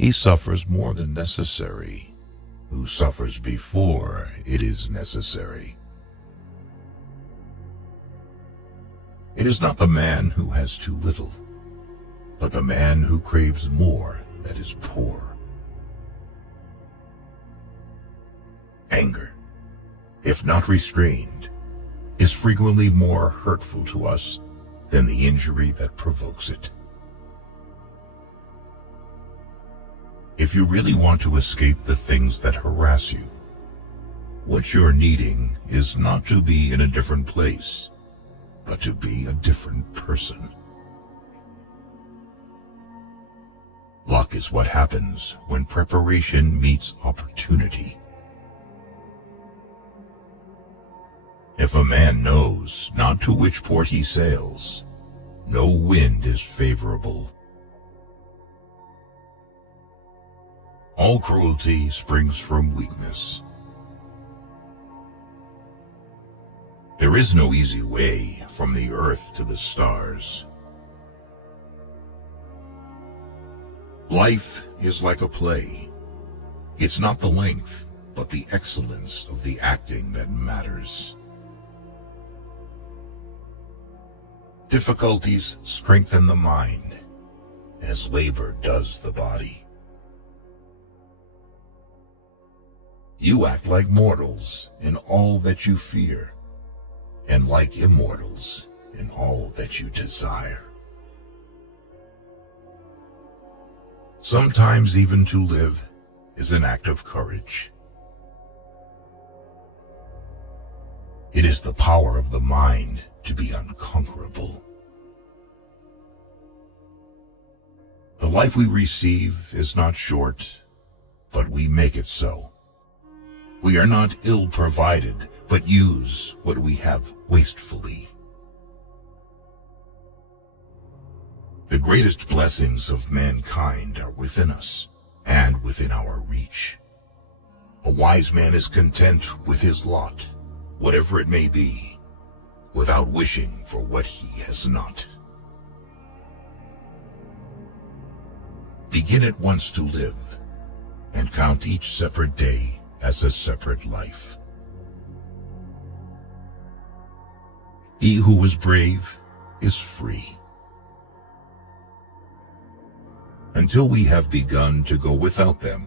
He suffers more than necessary, who suffers before it is necessary. It is not the man who has too little, but the man who craves more that is poor. Anger, if not restrained, is frequently more hurtful to us than the injury that provokes it. If you really want to escape the things that harass you, what you're needing is not to be in a different place, but to be a different person. Luck is what happens when preparation meets opportunity. If a man knows not to which port he sails, no wind is favorable. All cruelty springs from weakness. There is no easy way from the earth to the stars. Life is like a play. It's not the length, but the excellence of the acting that matters. Difficulties strengthen the mind, as labor does the body. You act like mortals in all that you fear, and like immortals in all that you desire. Sometimes even to live is an act of courage. It is the power of the mind to be unconquerable. The life we receive is not short, but we make it so. We are not ill-provided, but use what we have wastefully. The greatest blessings of mankind are within us and within our reach. A wise man is content with his lot, whatever it may be, without wishing for what he has not. Begin at once to live, and count each separate day as a separate life. He who is brave is free. Until we have begun to go without them,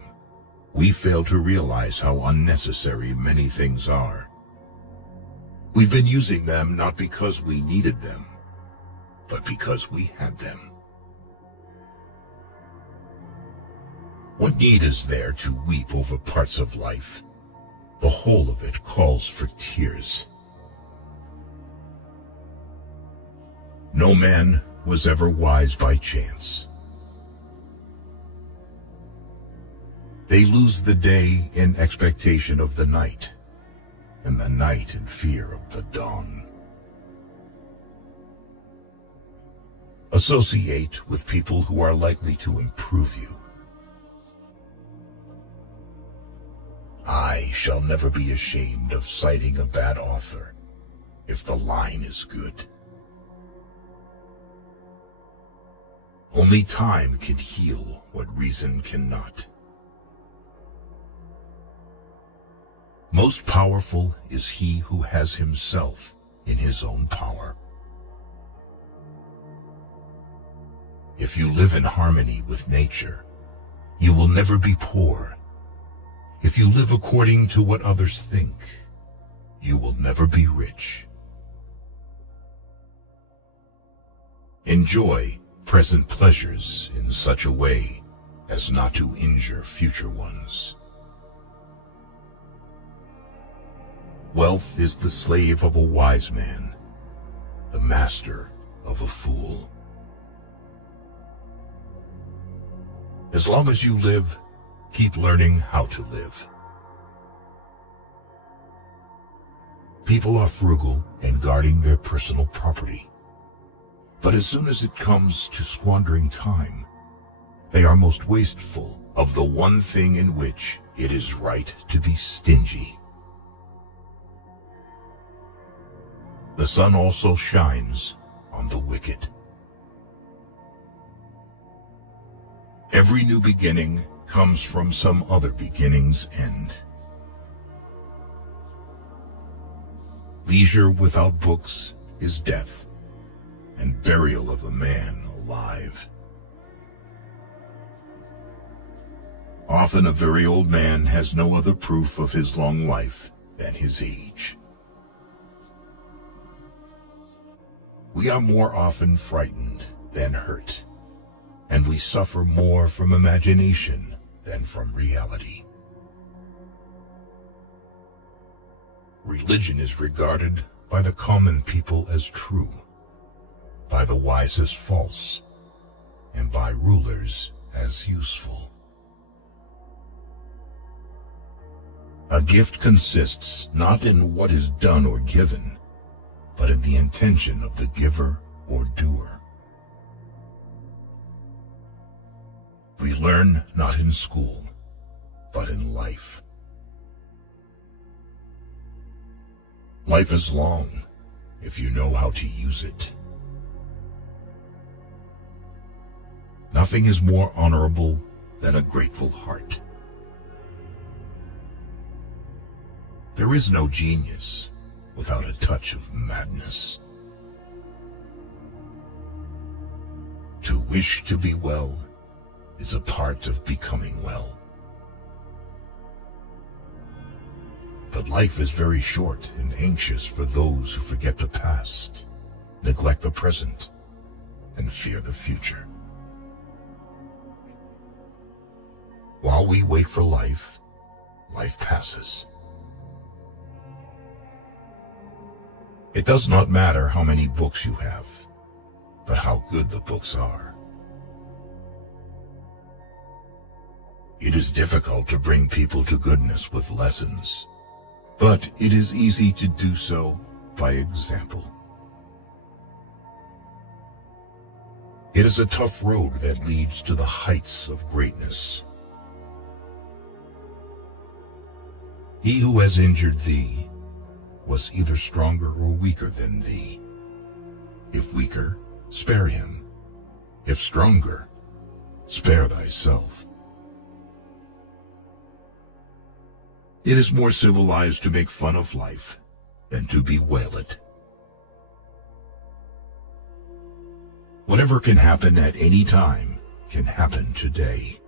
we fail to realize how unnecessary many things are. We've been using them not because we needed them, but because we had them. What need is there to weep over parts of life? The whole of it calls for tears. No man was ever wise by chance. They lose the day in expectation of the night, and the night in fear of the dawn. Associate with people who are likely to improve you. I shall never be ashamed of citing a bad author if the line is good. Only time can heal what reason cannot. Most powerful is he who has himself in his own power. If you live in harmony with nature, you will never be poor. If you live according to what others think, you will never be rich. Enjoy present pleasures in such a way as not to injure future ones. Wealth is the slave of a wise man, the master of a fool. As long as you live, keep learning how to live. People are frugal in guarding their personal property, but as soon as it comes to squandering time, they are most wasteful of the one thing in which it is right to be stingy. The sun also shines on the wicked. Every new beginning comes from some other beginning's end. Leisure without books is death, and burial of a man alive. Often a very old man has no other proof of his long life than his age. We are more often frightened than hurt, and we suffer more from imagination than from reality. Religion is regarded by the common people as true, by the wise as false, and by rulers as useful. A gift consists not in what is done or given, but in the intention of the giver or doer. We learn not in school, but in life. Life is long if you know how to use it. Nothing is more honorable than a grateful heart. There is no genius without a touch of madness. To wish to be well is a part of becoming well. But life is very short and anxious for those who forget the past, neglect the present, and fear the future. While we wait for life, life passes. It does not matter how many books you have, but how good the books are. It is difficult to bring people to goodness with lessons, but it is easy to do so by example. It is a tough road that leads to the heights of greatness. He who has injured thee was either stronger or weaker than thee. If weaker, spare him. If stronger, spare thyself. It is more civilized to make fun of life than to bewail it. Whatever can happen at any time can happen today.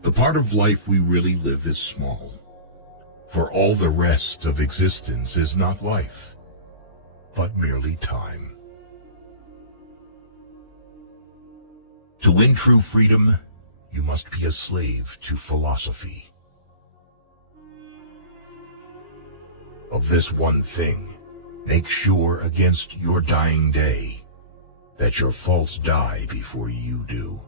The part of life we really live is small, for all the rest of existence is not life, but merely time. To win true freedom, you must be a slave to philosophy. Of this one thing, make sure against your dying day, that your faults die before you do.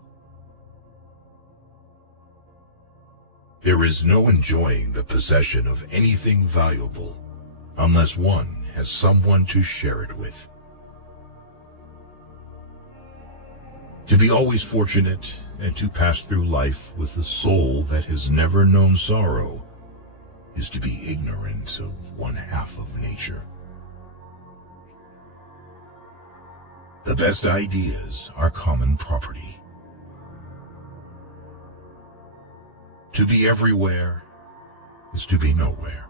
There is no enjoying the possession of anything valuable unless one has someone to share it with. To be always fortunate and to pass through life with a soul that has never known sorrow is to be ignorant of one half of nature. The best ideas are common property. To be everywhere is to be nowhere.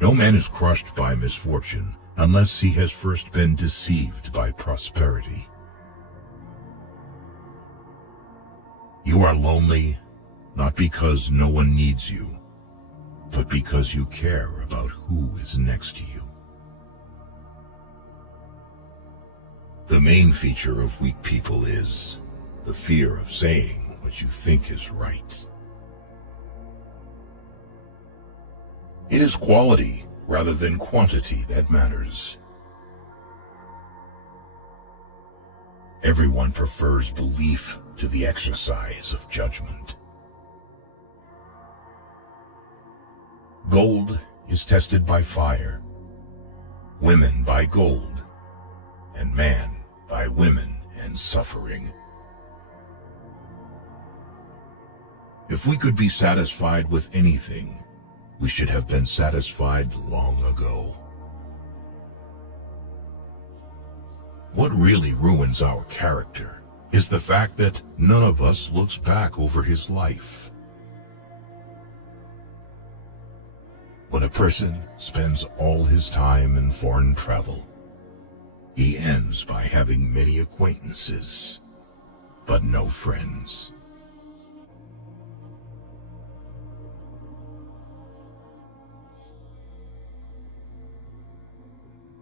No man is crushed by misfortune unless he has first been deceived by prosperity. You are lonely not because no one needs you, but because you care about who is next to you. The main feature of weak people is the fear of saying what you think is right. It is quality rather than quantity that matters. Everyone prefers belief to the exercise of judgment. Gold is tested by fire, women by gold, and man by women and suffering. If we could be satisfied with anything, we should have been satisfied long ago. What really ruins our character is the fact that none of us looks back over his life. When a person spends all his time in foreign travel, he ends by having many acquaintances, but no friends.